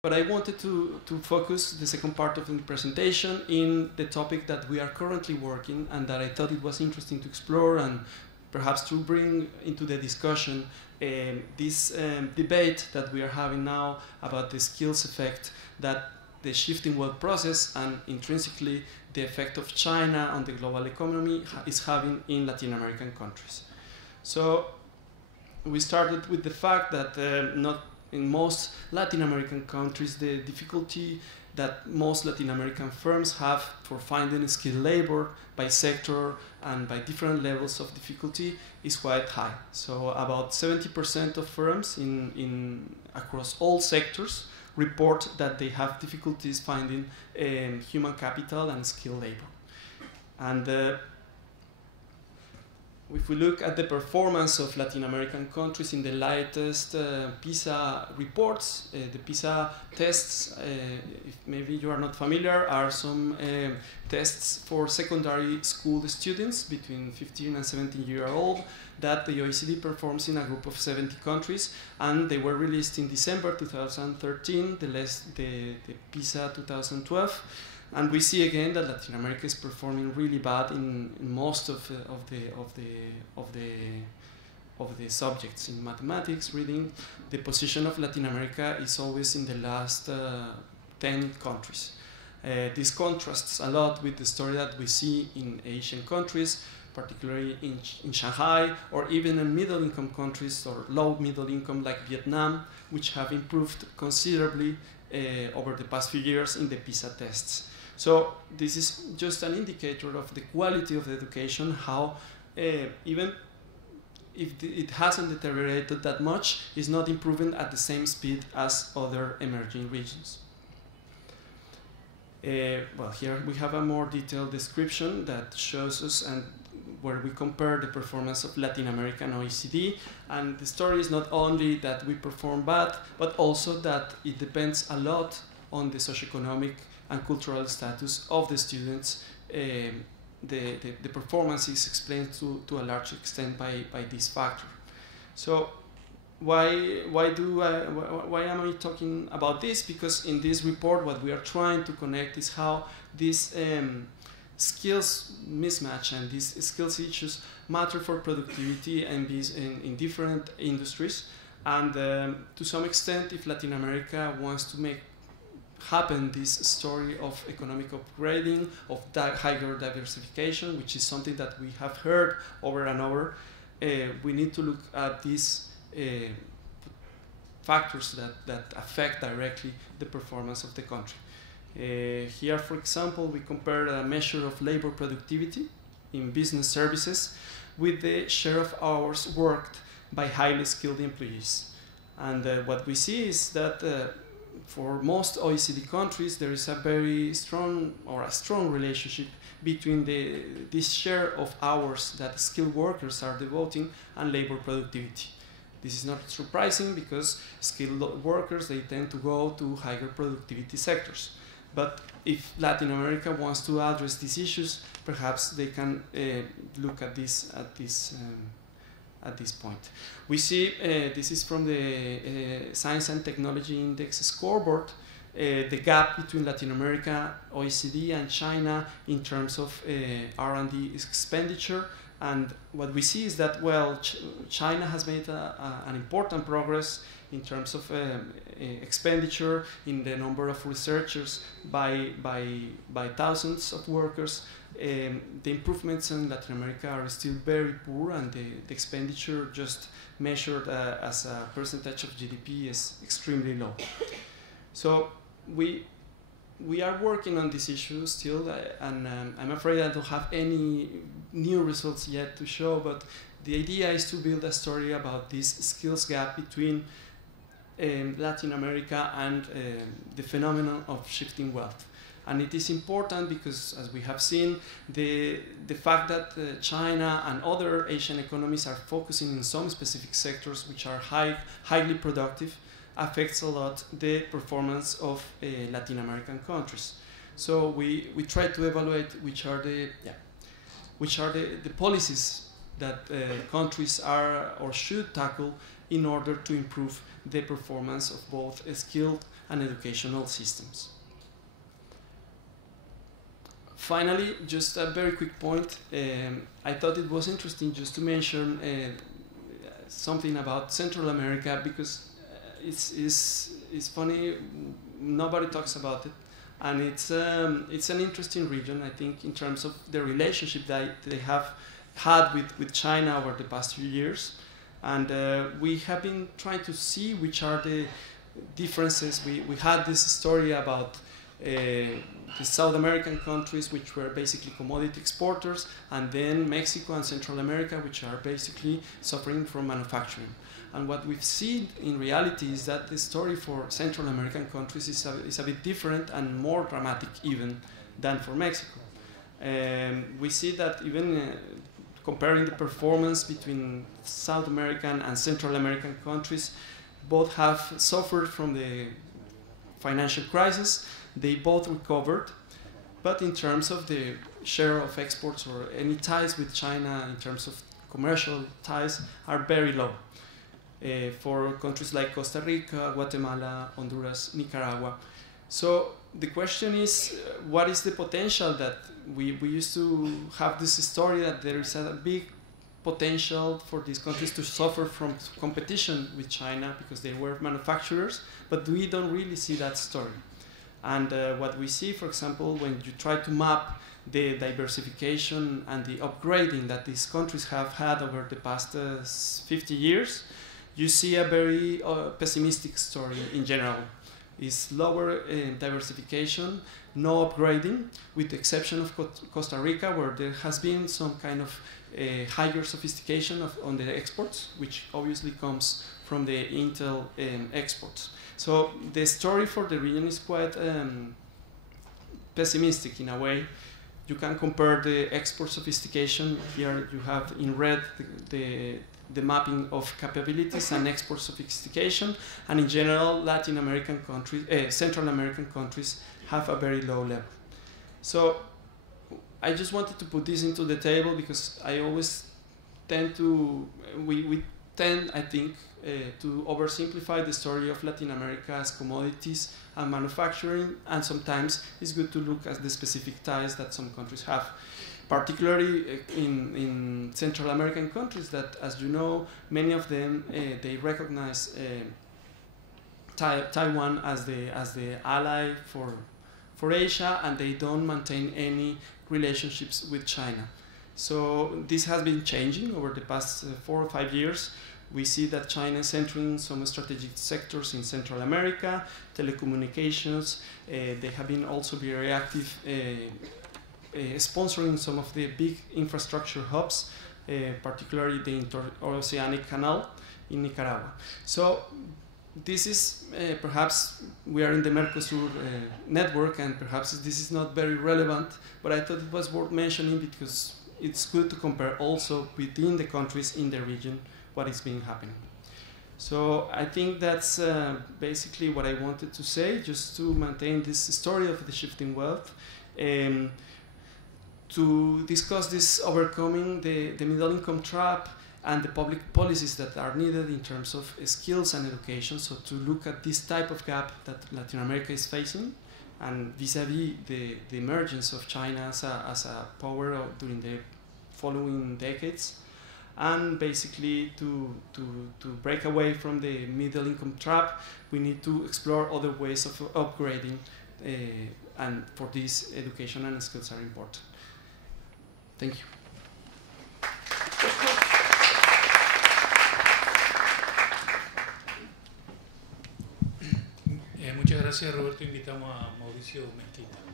But I wanted to focus the second part of the presentation in the topic that we are currently working and that I thought it was interesting to explore and perhaps to bring into the discussion this debate that we are having now about the skills effect that the shifting wealth process and intrinsically the effect of China on the global economy is having in Latin American countries. So we started with the fact that not in most Latin American countries, the difficulty that most Latin American firms have for finding skilled labor by sector and by different levels of difficulty is quite high. So about 70% of firms across all sectors report that they have difficulties finding human capital and skilled labor. And if we look at the performance of Latin American countries in the latest PISA reports, the PISA tests, if maybe you are not familiar, are some tests for secondary school students between 15 and 17-year-old that the OECD performs in a group of 70 countries, and they were released in December 2013, the PISA 2012. And we see again that Latin America is performing really bad in most of the subjects. In mathematics, reading, the position of Latin America is always in the last 10 countries. This contrasts a lot with the story that we see in Asian countries, particularly in Shanghai, or even in middle-income countries or low-middle-income like Vietnam, which have improved considerably over the past few years in the PISA tests. So this is just an indicator of the quality of the education, how even if it hasn't deteriorated that much, it's not improving at the same speed as other emerging regions. Well, here we have a more detailed description that shows us and where we compare the performance of Latin America and OECD. And the story is not only that we perform bad, but also that it depends a lot on the socioeconomic and cultural status of the students. The performance is explained to a large extent by this factor. So why am I talking about this? Because in this report what we are trying to connect is how this skills mismatch and these skills issues matter for productivity and in different industries. And to some extent, if Latin America wants to make happen this story of economic upgrading, of higher diversification, which is something that we have heard over and over, we need to look at these factors that affect directly the performance of the country. Here, for example, we compare a measure of labor productivity in business services with the share of hours worked by highly skilled employees. And what we see is that for most OECD countries, there is a very strong relationship between this share of hours that skilled workers are devoting and labor productivity. This is not surprising because skilled workers, they tend to go to higher productivity sectors. But if Latin America wants to address these issues, perhaps they can look at this point. We see, this is from the Science and Technology Index scoreboard, the gap between Latin America, OECD, and China in terms of R&D expenditure. And what we see is that, well, China has made an important progress in terms of expenditure in the number of researchers by thousands of workers. The improvements in Latin America are still very poor, and the expenditure just measured as a percentage of GDP is extremely low. So we are working on this issue still, and I'm afraid I don't have any new results yet to show, but the idea is to build a story about this skills gap between Latin America and the phenomenon of shifting wealth. And it is important because, as we have seen, the fact that China and other Asian economies are focusing in some specific sectors which are highly productive affects a lot the performance of Latin American countries. So we try to evaluate which are the policies that countries are or should tackle in order to improve the performance of both skilled and educational systems. Finally, just a very quick point. I thought it was interesting just to mention something about Central America, because it's funny, nobody talks about it, and it's an interesting region, I think, in terms of the relationship that they have had with China over the past few years. And we have been trying to see which are the differences. We had this story about the South American countries, which were basically commodity exporters, and then Mexico and Central America, which are basically suffering from manufacturing. And what we've seen in reality is that the story for Central American countries is a bit different and more dramatic even than for Mexico. We see that even comparing the performance between South American and Central American countries, both have suffered from the financial crisis. They both recovered, but in terms of the share of exports or any ties with China in terms of commercial ties are very low. For countries like Costa Rica, Guatemala, Honduras, Nicaragua. So the question is, what is the potential that we used to have this story that there is a big potential for these countries to suffer from competition with China because they were manufacturers, but we don't really see that story. And what we see, for example, when you try to map the diversification and the upgrading that these countries have had over the past 50 years, you see a very pessimistic story in general. It's lower diversification, no upgrading, with the exception of Costa Rica, where there has been some kind of higher sophistication on the exports, which obviously comes from the Intel exports. So the story for the region is quite pessimistic in a way. You can compare the export sophistication. Here you have in red the mapping of capabilities and export sophistication, and in general, Latin American countries, Central American countries have a very low level. So I just wanted to put this into the table because I always tend to, we tend, I think, to oversimplify the story of Latin America as commodities and manufacturing, and sometimes it's good to look at the specific ties that some countries have. Particularly in Central American countries that, as you know, many of them, they recognize Taiwan as the ally for Asia, and they don't maintain any relationships with China. So this has been changing over the past 4 or 5 years. We see that China is entering some strategic sectors in Central America, telecommunications. They have been also very active sponsoring some of the big infrastructure hubs, particularly the Interoceanic Canal in Nicaragua. So this is perhaps we are in the Mercosur network, and perhaps this is not very relevant, but I thought it was worth mentioning because it's good to compare also within the countries in the region what is being happening. So I think that's basically what I wanted to say, just to maintain this story of the shifting wealth. To discuss this overcoming the middle income trap and the public policies that are needed in terms of skills and education. So to look at this type of gap that Latin America is facing, and vis-a-vis the emergence of China as a power during the following decades, and basically to break away from the middle income trap, we need to explore other ways of upgrading, and for this, education and skills are important. Thank you. Muchas gracias, Roberto. Invitamos a Mauricio Mezquita.